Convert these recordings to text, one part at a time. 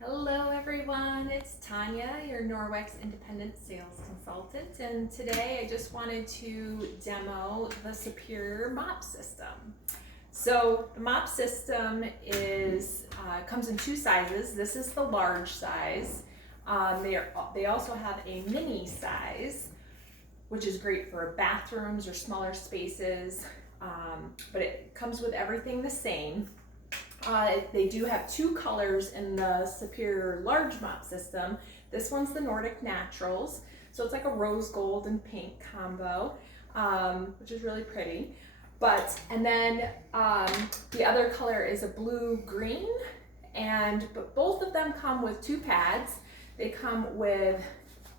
Hello everyone, it's Tanya, your Norwex Independent Sales Consultant, and today I just wanted to demo the Superior Mop System. So the mop system comes in two sizes. This is the large size. They also have a mini size, which is great for bathrooms or smaller spaces, but it comes with everything the same. They do have two colors in the Superior Large Mop System. This one's the Nordic Naturals, so it's like a rose gold and pink combo, which is really pretty. And then the other color is a blue green, but both of them come with two pads. They come with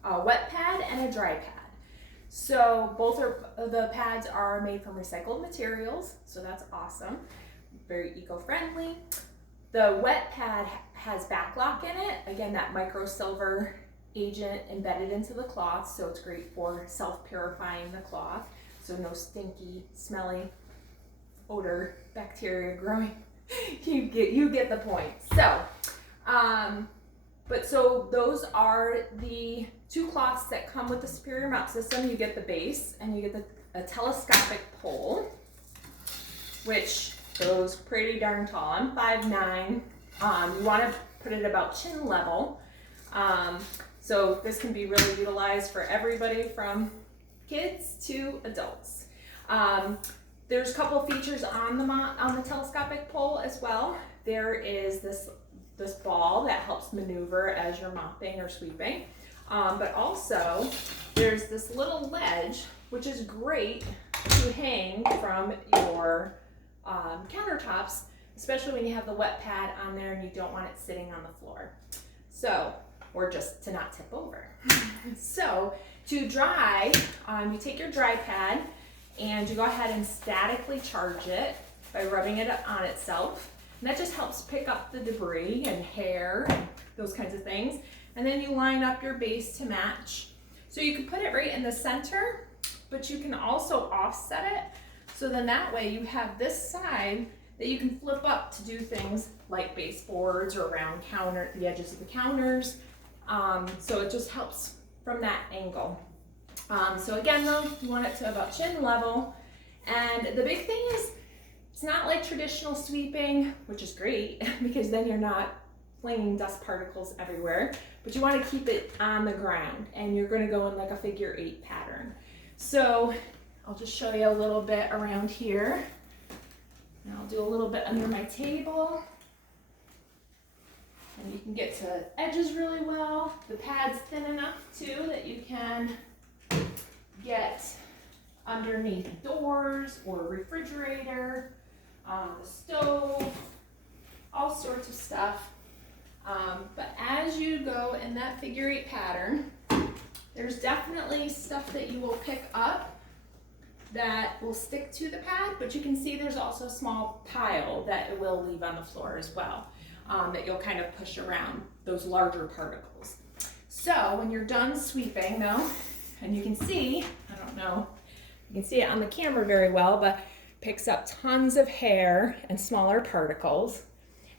a wet pad and a dry pad. So both of the pads are made from recycled materials, so that's awesome. Very eco-friendly. The wet pad has backlock in it. Again, that micro silver agent embedded into the cloth, so it's great for self-purifying the cloth. So no stinky, smelly odor, bacteria growing. you get the point. So those are the two cloths that come with the Superior Mop System. You get the base and you get a telescopic pole, which goes pretty darn tall. I'm 5'9". You want to put it about chin level. So this can be really utilized for everybody from kids to adults. There's a couple features on the telescopic pole as well. There is this ball that helps maneuver as you're mopping or sweeping. But also there's this little ledge, which is great to hang from your countertops, especially when you have the wet pad on there and you don't want it sitting on the floor. Or just to not tip over. So to dry, you take your dry pad and you go ahead and statically charge it by rubbing it on itself. And that just helps pick up the debris and hair and those kinds of things. And then you line up your base to match. So you can put it right in the center, but you can also offset it. So then that way you have this side that you can flip up to do things like baseboards or around the edges of the counters. So it just helps from that angle. So again though, you want it to about chin level. And the big thing is, it's not like traditional sweeping, which is great because then you're not flinging dust particles everywhere, but you want to keep it on the ground and you're going to go in like a figure 8 pattern. So I'll just show you a little bit around here. And I'll do a little bit under my table. And you can get to edges really well. The pad's thin enough too that you can get underneath doors or refrigerator, the stove, all sorts of stuff. But as you go in that figure 8 pattern, there's definitely stuff that you will pick up that will stick to the pad, but you can see there's also a small pile that it will leave on the floor as well, that you'll kind of push around those larger particles. So when you're done sweeping though, and you can see, I don't know, you can see it on the camera very well, but picks up tons of hair and smaller particles.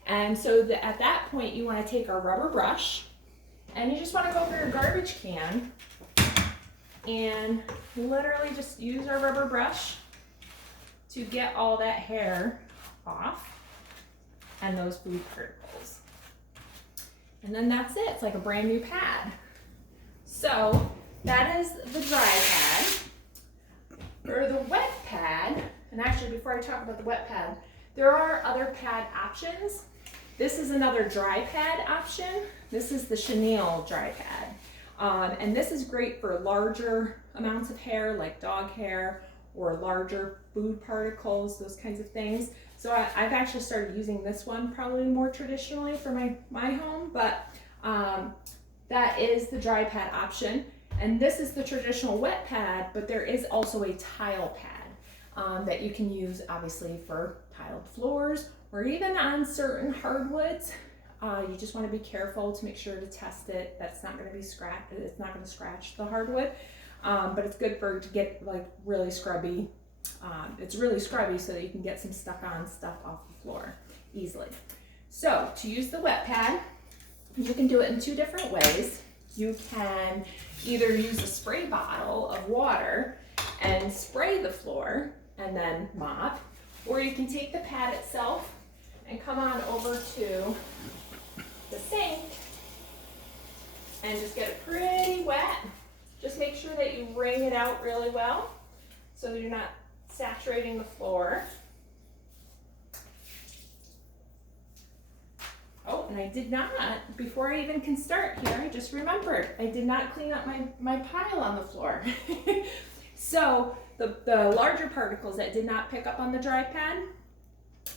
And so at that point you want to take a rubber brush and you just want to go over your garbage can and literally just use our rubber brush to get all that hair off and those food particles. And then that's it. It's like a brand new pad. So that is the dry pad. For the wet pad, and actually before I talk about the wet pad, there are other pad options. This is another dry pad option. This is the chenille dry pad. And this is great for larger amounts of hair, like dog hair, or larger food particles, those kinds of things. So I've actually started using this one probably more traditionally for my home, but that is the dry pad option. And this is the traditional wet pad, but there is also a tile pad that you can use obviously for tiled floors or even on certain hardwoods. You just want to be careful to make sure to test it. That's not going to be scratched. It's not going to scratch the hardwood, but it's good to get like really scrubby. It's really scrubby so that you can get some stuck on stuff off the floor easily. So to use the wet pad, You can do it in two different ways. You can either use a spray bottle of water and spray the floor and then mop, or you can take the pad itself and come on over to the sink and just get it pretty wet. Just make sure that you wring it out really well so that you're not saturating the floor. Oh, and I did not, before I even can start here, I just remembered, I did not clean up my pile on the floor. So the larger particles that did not pick up on the dry pad,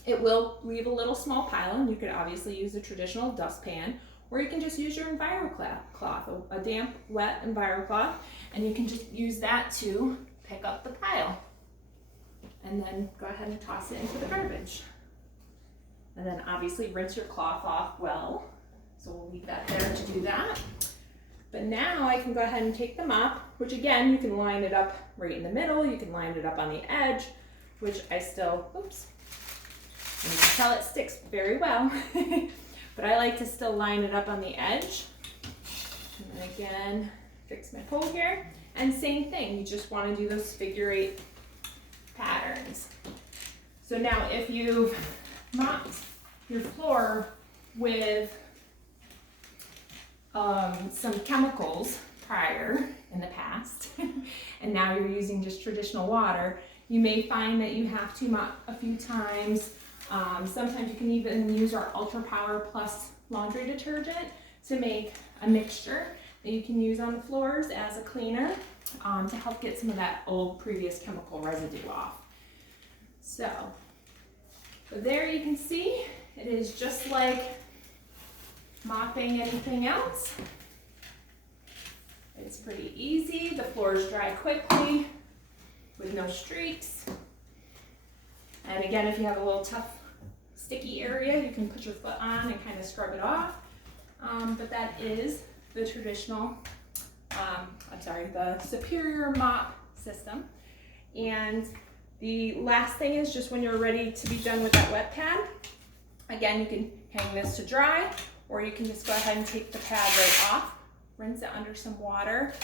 it will leave a little small pile, and you could obviously use a traditional dustpan, or you can just use your EnviroCloth, a damp, wet EnviroCloth, and you can just use that to pick up the pile. And then go ahead and toss it into the garbage. And then obviously rinse your cloth off well. So we'll leave that there to do that. But now I can go ahead and take the mop, which again, you can line it up right in the middle. You can line it up on the edge, which I still, oops. And you can tell it sticks very well. But I like to still line it up on the edge. And then again, fix my pole here. And same thing, you just want to do those figure 8 patterns. So now if you've mopped your floor with some chemicals prior in the past, and now you're using just traditional water, you may find that you have to mop a few times. Sometimes you can even use our Ultra Power Plus laundry detergent to make a mixture that you can use on the floors as a cleaner to help get some of that old previous chemical residue off. So there you can see, it is just like mopping anything else. It's pretty easy. The floors dry quickly with no streaks. And again, if you have a little tough, sticky area, you can put your foot on and kind of scrub it off. But that is the traditional, the Superior Mop system. And the last thing is just when you're ready to be done with that wet pad, again, you can hang this to dry, or you can just go ahead and take the pad right off, rinse it under some water,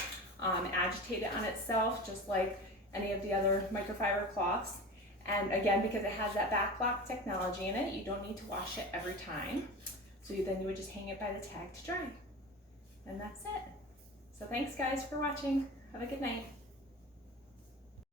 agitate it on itself, just like any of the other microfiber cloths. And again, because it has that back lock technology in it, you don't need to wash it every time. So then you would just hang it by the tag to dry. And that's it. So thanks guys for watching. Have a good night.